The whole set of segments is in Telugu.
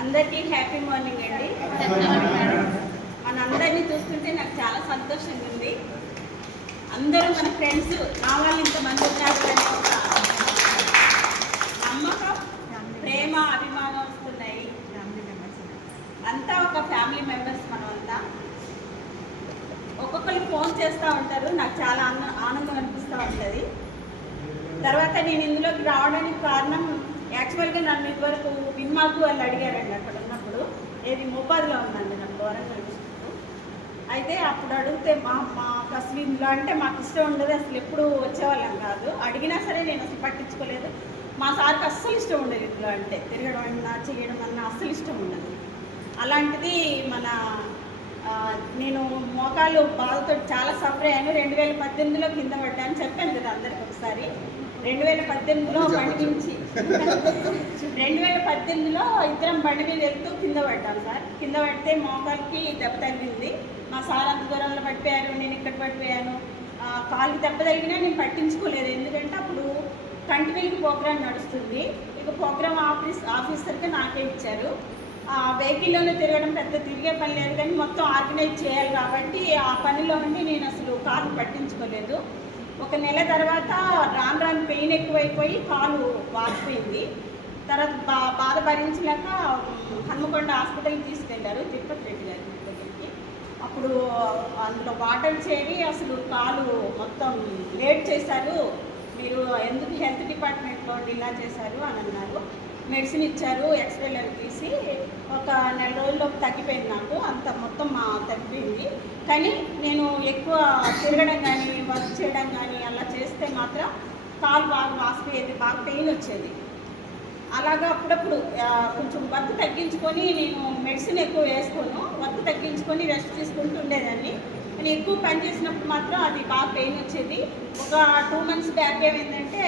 అందరికీ హ్యాపీ మార్నింగ్ అండి. మనందరినీ చూస్తుంటే నాకు చాలా సంతోషంగా ఉంది. అందరూ మన ఫ్రెండ్స్ నా వాళ్ళు ఇంతమంది ఉన్నారు అనే ఒక నమ్మకం, ప్రేమ, అభిమానం వస్తున్నాయి. అంతా ఒక ఫ్యామిలీ మెంబర్స్ మనమంతా. ఒక్కొక్కరు ఫోన్ చేస్తూ ఉంటారు, నాకు చాలా ఆనందం అనిపిస్తూ ఉంటుంది. తర్వాత నేను ఇందులోకి రావడానికి కారణం యాక్చువల్గా నన్ను ఇదివరకు విన్మాకు వాళ్ళు అడిగారండి అక్కడ ఉన్నప్పుడు. ఏది మోపాదులో ఉందండి నాకు వరంగల్ డిస్ట్రిక్ట్. అయితే అప్పుడు అడిగితే మాకు అసలు ఇందులో అంటే మాకు ఇష్టం ఉండదు, అసలు ఎప్పుడు వచ్చేవాళ్ళం కాదు. అడిగినా సరే నేను అసలు పట్టించుకోలేదు. మా సార్కి అస్సలు ఇష్టం ఉండదు ఇందులో అంటే, తిరగడం అన్నా చేయడం అన్నా అస్సలు ఇష్టం ఉండదు. అలాంటిది నేను మోకాలు బాధతో చాలా సఫర్ అయ్యాను. 2018లో కింద పడ్డాను, చెప్పాను కదా అందరికి ఒకసారి. 2018లో బండి నుంచి 2018లో ఇద్దరం బండి మీద వెళ్తూ కింద పడ్డాను సార్. కింద పడితే మోకాలకి దెబ్బ తగిలింది. మా సార్ అంత దూరంలో పడిపోయారు, నేను ఇక్కడ పడిపోయాను. కాలుకి దెబ్బ తగిలినా నేను పట్టించుకోలేదు, ఎందుకంటే అప్పుడు కంటిన్యూకి ప్రోగ్రామ్ నడుస్తుంది. ఇక ప్రోగ్రామ్ ఆఫీసర్గా నాకే ఇచ్చారు. వెహికల్లోనే తిరగడం పెద్ద తిరిగే పని లేదు, కానీ మొత్తం ఆర్గనైజ్ చేయాలి కాబట్టి ఆ పనిలో ఉండి నేను అసలు కాలు పట్టించుకోలేదు. ఒక నెల తర్వాత రాను పెయిన్ ఎక్కువైపోయి కాలు వాసిపోయింది. తర్వాత బాధ భరించలేక హన్మకొండ హాస్పిటల్కి తీసుకెళ్లారు, తిరుపతి రెడ్డి గారి దగ్గరికి. అప్పుడు అందులో వాటర్ చేరి అసలు కాలు మొత్తం లేట్ చేశారు, మీరు ఎందుకు హెల్త్ డిపార్ట్మెంట్లో ఇలా చేశారు అని అన్నారు. మెడిసిన్ ఇచ్చారు, ఎక్స్రేలు తీసి ఒక నెల రోజుల్లోకి తగ్గిపోయింది. నాకు అంత మొత్తం తగ్గిపోయింది. కానీ నేను ఎక్కువ తిరగడం కానీ వర్క్ చేయడం కానీ అలా చేస్తే మాత్రం కాలు బాగా వాసిపోయేది, బాగా పెయిన్ వచ్చేది. అలాగా అప్పుడప్పుడు కొంచెం వర్క్ తగ్గించుకొని, నేను మెడిసిన్ ఎక్కువ వేసుకోను, వర్క్ తగ్గించుకొని రెస్ట్ తీసుకుంటూ ఉండేదాన్ని. నేను ఎక్కువ పని చేసినప్పుడు మాత్రం అది బాగా పెయిన్ వచ్చేది. ఒక 2 months బ్యాక్ ఏమైందంటే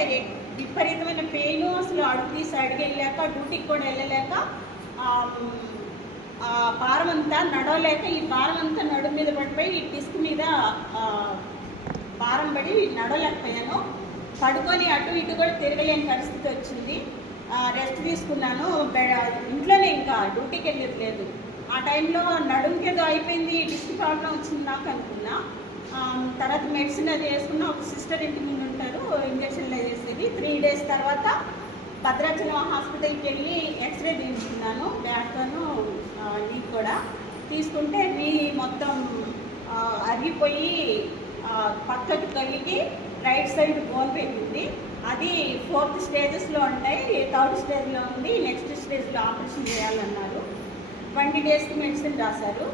విపరీతమైన పెయిన్, అసలు అడుగు తీసి అడిగి వెళ్ళాక, డ్యూటీకి కూడా వెళ్ళలేక, భారం అంతా నడవలేక, ఈ భారం అంతా నడుము మీద పడిపోయి ఈ డిస్క్ మీద భారం పడి నడవలేకపోయాను. పడుకొని అటు ఇటు కూడా తిరగలేని పరిస్థితి వచ్చింది. రెస్ట్ తీసుకున్నాను ఇంట్లోనే, ఇంకా డ్యూటీకి వెళ్ళేది లేదు. ఆ టైంలో నడుముకి ఏదో అయిపోయింది, డిస్క్ ప్రాబ్లం వచ్చింది నాకు అనుకున్నా. తర్వాత మెడిసిన్ అది వేసుకున్న, ఒక సిస్టర్ ఇంటి ముందు ఉంటారు, ఇంజక్షన్లు వేసేది. 3 days తర్వాత భద్రాచలం హాస్పిటల్కి వెళ్ళి ఎక్స్రే తీసుకున్నాను, బ్యాక్ను నీ కూడా తీసుకుంటే నీ మొత్తం అరిగిపోయి పక్కకి తొలిగి రైట్ సైడ్ బోన్ పెరిగింది. అది 4th stages ఉంటాయి, 3rd stage ఉంది. నెక్స్ట్ స్టేజ్లో ఆపరేషన్ చేయాలన్నారు. 20 days మెడిసిన్ రాశారు.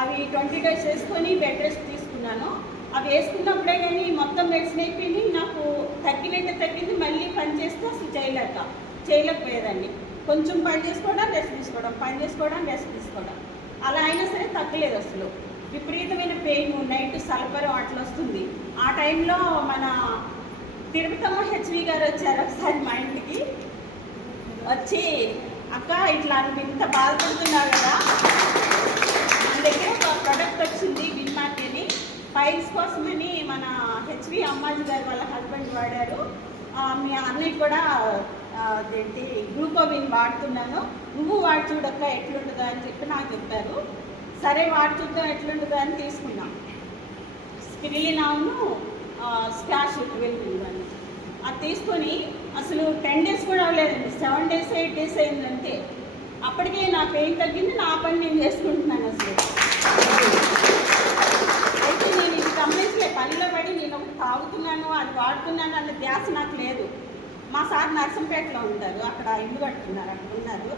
అవి 20 days వేసుకొని బెడ్ రెస్ట్ తీసుకున్నాను. అవి వేసుకున్నప్పుడే కానీ మొత్తం మెడిసిన్ అయిపోయింది. నాకు తగ్గినట్టే తగ్గింది. మళ్ళీ పని చేస్తే అసలు చేయలేకపోయేదాన్ని. కొంచెం పని చేసుకోవడం, రెస్ట్ తీసుకోవడం, పని చేసుకోవడం, రెస్ట్ తీసుకోవడం, అలా అయినా సరే తగ్గలేదు. అసలు విపరీతమైన పెయిన్, నైట్ సలపరం అట్లా వస్తుంది. ఆ టైంలో మన తిరుపతమ్మ హెచ్వి గారు వచ్చారు ఒకసారి మా ఇంటికి. వచ్చి, అక్క ఇట్లా నువ్వు ఇంత బాధపడుతున్నావు కదా, మన దగ్గర ఒక ప్రోడక్ట్ వచ్చింది విన్మార్క్ అని, ఫైల్స్ కోసమని మన హెచ్వి అమ్మాజీ గారు వాళ్ళ హస్బెండ్ వాడారు. మీ అన్నయ్య కూడా అదేంటి గ్లూకోవిన్ వాడుతున్నాను, నువ్వు వాడి చూడక్క ఎట్లుంటుందా అని చెప్పి నాకు చెప్పారు. సరే వాడి చూద్దాం ఎట్లుంటుందా అని తీసుకున్నాం. స్పిరిలినాను స్కాష్ 12 అని అది తీసుకొని అసలు 10 days కూడా అవ్వలేదండి, 7 days 8 days అయిందంటే. అప్పటికే నా పెయిన్ తగ్గింది, నా పని నేను చేసుకుంటున్నాను అసలు. అయితే నేను ఇది గమనించలే, పనిలో పడి నేను ఒకటి తాగుతున్నాను, అది వాడుతున్నాను అన్న ధ్యాస నాకు లేదు. మా సార్ నర్సంపేటలో ఉంటారు, అక్కడ ఇల్లు కట్టుకున్నారు, అక్కడ ఉన్నారు.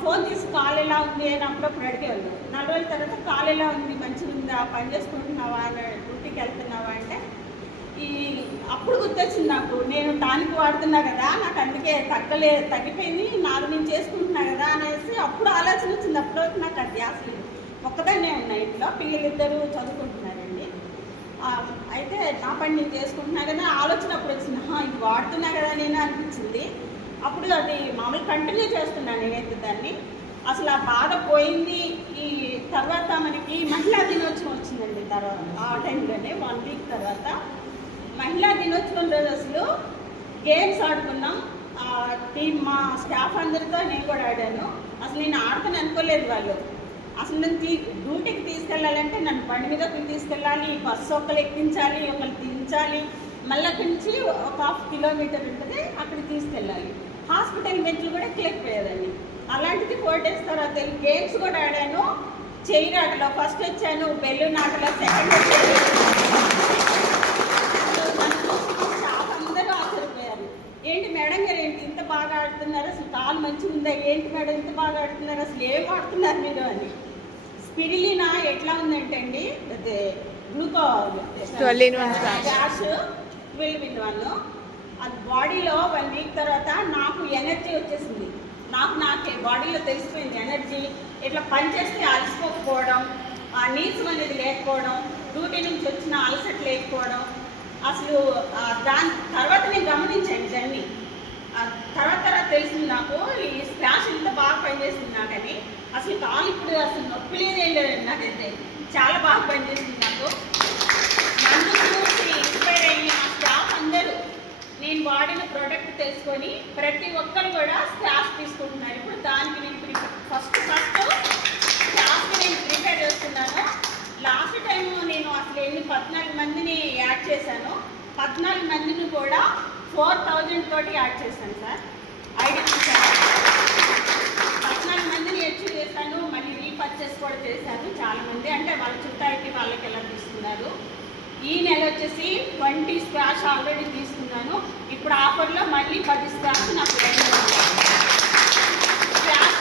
ఫోన్ తీసి కాలు ఎలా ఉంది అని అప్పుడప్పుడు అడిగేవాళ్ళు. 4 రోజుల తర్వాత కాలు ఎలా ఉంది, మంచిగా ఉందా, పని చేసుకుంటున్నావా, డ్యూటీకి వెళ్తున్నావా అంటే అప్పుడు గుర్తొచ్చింది నాకు, నేను టానిక్ వాడుతున్నా కదా, నాకు అందుకే తగ్గిపోయింది, నాకు నేను చేసుకుంటున్నా కదా అనేసి అప్పుడు ఆలోచన వచ్చింది. అప్పటివరకు నాకు అది అసలు ఒక్కదాన్నే ఉన్నాయి, ఇంట్లో పిల్లలిద్దరూ చదువుకుంటున్నారండి. అయితే నా పని నేను చేసుకుంటున్నా కదా ఆలోచన అప్పుడు వచ్చింది. ఇది వాడుతున్నా కదా నేను అనిపించింది. అప్పుడు అది మామూలు కంటిన్యూ చేస్తున్నాను నేనైతే దాన్ని. అసలు ఆ బాధ పోయింది. ఈ తర్వాత మనకి మహిళా దినోత్సవం వచ్చిందండి. తర్వాత ఆ టైంలోనే 1 week తర్వాత మహిళా దినోత్సవం రోజు అసలు గేమ్స్ ఆడుకున్నాం. టీం మా స్టాఫ్ అందరితో నేను కూడా ఆడాను. అసలు నేను ఆడతాను అనుకోలేదు వాళ్ళు. అసలు నన్ను డ్యూటీకి తీసుకెళ్ళాలంటే నన్ను బండి మీద ఒకరు తీసుకెళ్ళాలి, బస్సు ఒకరు ఎక్కించాలి, ఒకరు దించాలి, మళ్ళీ అక్కడి నుంచి ఒక 1/2 కిలోమీటర్ ఉంటుంది, అక్కడికి తీసుకెళ్ళాలి. హాస్పిటల్ మెట్లు కూడా ఎక్కలేకపోయేదాన్ని. అలాంటిది 4 days తర్వాత గేమ్స్ కూడా ఆడాను. చైర్ ఆటలో ఫస్ట్ వచ్చాను, బెలూన్ ఆటలో సెకండ్ వచ్చాను. స్టాఫ్ అందరూ ఆశ్చర్యపోయారు. ఏంటి మేడం గారు, ఏంటి ఇంత బాగా ఆడుతున్నారు, అసలు కాలు మంచిగా ఉందా, ఏంటి మేడం ఇంత బాగా ఆడుతున్నారు, అసలు ఏం ఆడుతున్నారు మీరు అని. స్పిరిలినా ఎట్లా ఉందంటే అండి, అదే గ్లూకోజ్ 12 అది బాడీలో 1 week తర్వాత నాకు ఎనర్జీ వచ్చేసింది. నాకే బాడీలో తెలిసిపోయింది ఎనర్జీ. ఇట్లా పనిచేస్తే అలసిపోకపోవడం, ఆ నీరసం అనేది లేకపోవడం, డ్యూటీ నుంచి వచ్చిన అలసట లేకపోవడం. అసలు దాని తర్వాత నేను గమనించాను జర్నీ. తర్వాత తెలిసింది నాకు ఈ స్క్వాష్ ఇంత బాగా పనిచేస్తుంది నాకని. అసలు కాలు ఇప్పుడు అసలు నొప్పి లేదేం లేదండి నాకైతే. చాలా బాగా పనిచేస్తుంది నాకు. నన్ను చూసి ఇన్స్పైర్ అయ్యి మా స్టాఫ్ అందరూ నేను వాడిన ప్రోడక్ట్ తెలుసుకొని ప్రతి ఒక్కరు కూడా స్క్వాష్ తీసుకుంటున్నారు. ఇప్పుడు దానికి నేను ఫస్ట్ స్క్వాష్కి నేను ప్రిపేర్ చేస్తున్నాను. లాస్ట్ టైం నేను అసలు 14 మందిని యాడ్ చేశాను. 14 మందిని కూడా 4000 తోటి యాడ్ చేశాను సార్. ఐడెంటిటీ సార్ 14 మందిని అచీవ్ చేశాను. మళ్ళీ రీపర్చేస్ కూడా చేశాను. చాలామంది అంటే వాళ్ళ చుట్టాలకి వాళ్ళకి ఎలా తీసుకున్నారు. ఈ నెల వచ్చేసి 20 స్క్వాష్ ఆల్రెడీ తీసుకున్నాను. ఇప్పుడు ఆఫర్లో మళ్ళీ 10 స్క్వాష్ నాకు స్క్వాష్